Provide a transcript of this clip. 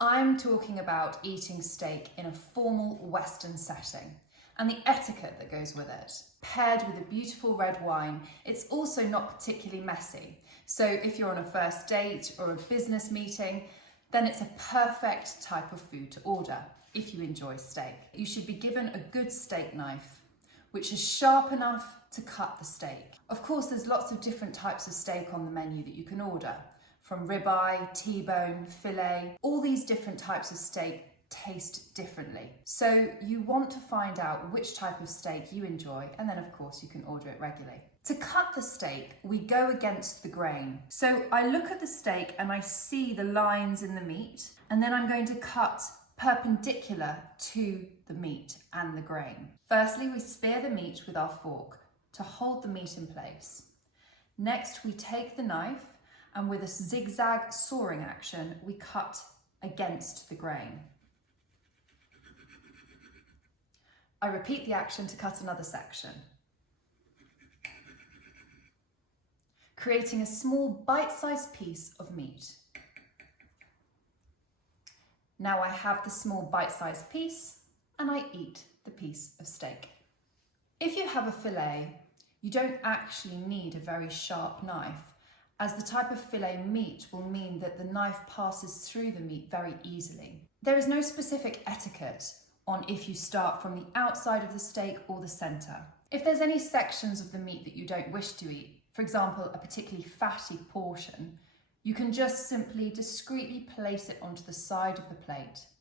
I'm talking about eating steak in a formal Western setting and the etiquette that goes with it. Paired with a beautiful red wine, it's also not particularly messy. So if you're on a first date or a business meeting, then it's a perfect type of food to order if you enjoy steak. You should be given a good steak knife, which is sharp enough to cut the steak. Of course, there's lots of different types of steak on the menu that you can order, from ribeye, T-bone, filet. All these different types of steak taste differently. So you want to find out which type of steak you enjoy, and then of course you can order it regularly. To cut the steak, we go against the grain. So I look at the steak and I see the lines in the meat, and then I'm going to cut perpendicular to the meat and the grain. Firstly, we spear the meat with our fork to hold the meat in place. Next, we take the knife and with a zigzag sawing action, we cut against the grain. I repeat the action to cut another section, creating a small bite-sized piece of meat. Now I have the small bite-sized piece and I eat the piece of steak. If you have a fillet, you don't actually need a very sharp knife, as the type of fillet meat will mean that the knife passes through the meat very easily. There is no specific etiquette on if you start from the outside of the steak or the centre. If there's any sections of the meat that you don't wish to eat, for example, a particularly fatty portion, you can just simply discreetly place it onto the side of the plate.